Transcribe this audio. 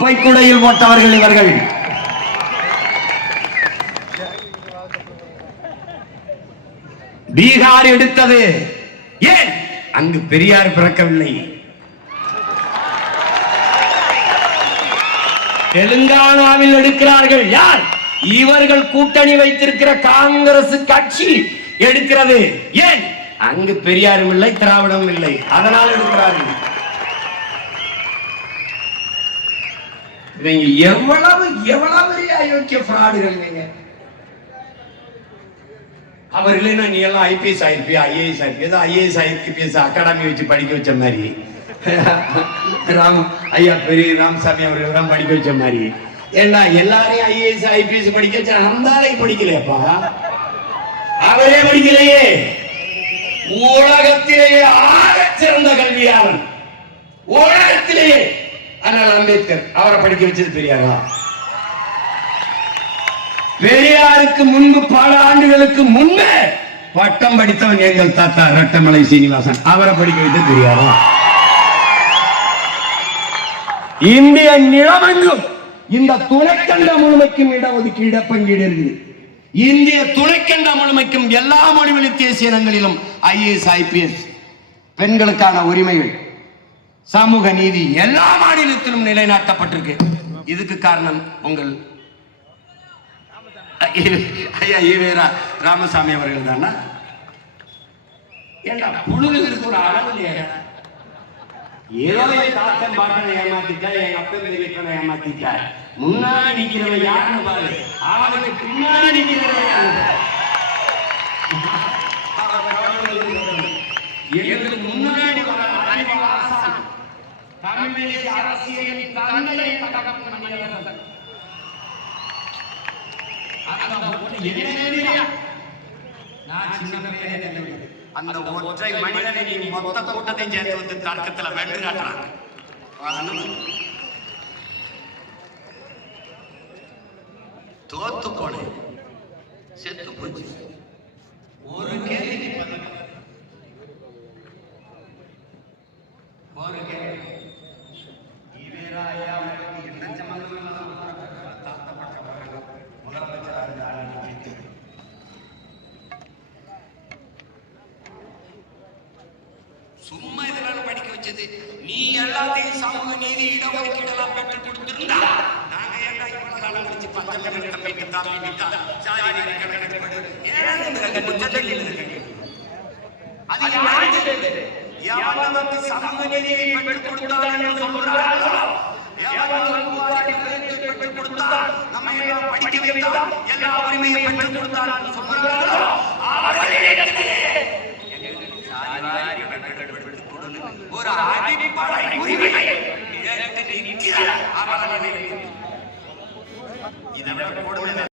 பைக்குடையில் போட்டவர்கள் இவர்கள். பீகார் எடுத்தது. ஏன்? அங்கு பெரியார் பிறக்கவில்லை. தெலுங்கானாவில் எடுக்கிறார்கள். யார்? இவர்கள் கூட்டணி வைத்திருக்கிற காங்கிரஸ் கட்சி எடுக்கிறது. ஏன்? அங்கு பெரியாரும் இல்லை திராவிடமும் இல்லை. அதனால் எடுக்கிறார்கள். இவங்க எவ்வளவு எவ்வளவு அயோக்கிய ஃப்ராடுகள் நீங்க அவர் இல்லைன்னா நீ எல்லாம் ஐபிஎஸ் ஆயிருப்பியா? ஐஏஎஸ் ஆயிருப்பி ஏதோ ஐஏஎஸ் ஐபிஎஸ் அகாடமி வச்சு படிக்க வச்ச மாதிரி. ராம் ஐயா பெரிய ராமசாமி அவர்கள் தான் படிக்க வச்ச மாதிரி. ஏன்னா எல்லாரையும் ஐஏஎஸ் ஐபிஎஸ் படிக்க வச்ச அந்தாலே படிக்கலையப்பா. அவரே படிக்கலையே. உலகத்திலேயே ஆக சிறந்த கல்வியாளன். உலகத்திலேயே. ஆனால் அம்பேத்கர் அவரை படிக்க வச்சது பெரியாரா? பெரியாருக்கு முன்பு பல ஆண்டுகளுக்கு முன்பே பட்டம் படித்தவன் எங்கள் தாத்தா ரட்டமலை சீனிவாசன். அவரை படிக்க வைத்து பெரியாரா? இந்திய நிலமெங்கும் இந்த துணைக்கண்ட முழுமைக்கும் இடஒதுக்கீடு பங்கீடு இருக்குது? இந்திய துணைக்கண்ட முழுமைக்கும் எல்லா மொழிவழி தேசிய இனங்களிலும் ஐஏஎஸ் ஐபிஎஸ் பெண்களுக்கான உரிமைகள். சமூக நீதி எல்லா மாநிலத்திலும் நிலைநாட்டப்பட்டிருக்கு. இதுக்கு காரணம் உங்கள் ஐயா ஈவேரா ராமசாமி அவர்கள் தானா? ஏண்டா ஒரு அளவு இல்லையா? ஏதோ என் தாத்தன் பாட்டனை ஏமாத்திட்டா என் அப்பன் ஏமாத்திட்டா முன்னாடி நிக்கிறவன் யாருன்னு பாரு. அவனுக்கு பின்னாடி நிக்கிறவன் யாரு? எங்களுக்கு தமிழ் தேசிய அரசியலின் தந்தை தகவல் மணியரசன் அந்த ஒற்றை மனிதனை நீ மொத்த கூட்டத்தையும் சேர்த்து வந்து தர்க்கத்துல வென்று காட்டுறாங்க தோத்து போனேன் செத்து போச்சு ஐயா என்ன சம்பந்தம் சும்மா இதெல்லாம் படிக்க வச்சது. நீ எல்லாத்தையும் சமூக நீதி இடஒதுக்கீடு எல்லாம் பெற்று கொடுத்திருந்தா நாங்க ஏன்டா இவ்வளவு காலம் கழிச்சு பஞ்சம் மீட்டு தாமி மீட்டா சாதி நீதி கணக்கு ஏன் இந்த ரெண்டு புத்தகங்கள் இருக்கு? அது யாரு சொல்லுது எவன் நமக்கு சமூக நீதியை பெற்றுக் கொடுத்தான் என்று சொல்கிறார்களோ எவன் நம்மை எல்லாம் படிக்க வைத்தான் எல்லா உரிமையை பெற்றுக் என்று ஒரு அடிப்படை உரிமையை அவர்களை இதை விட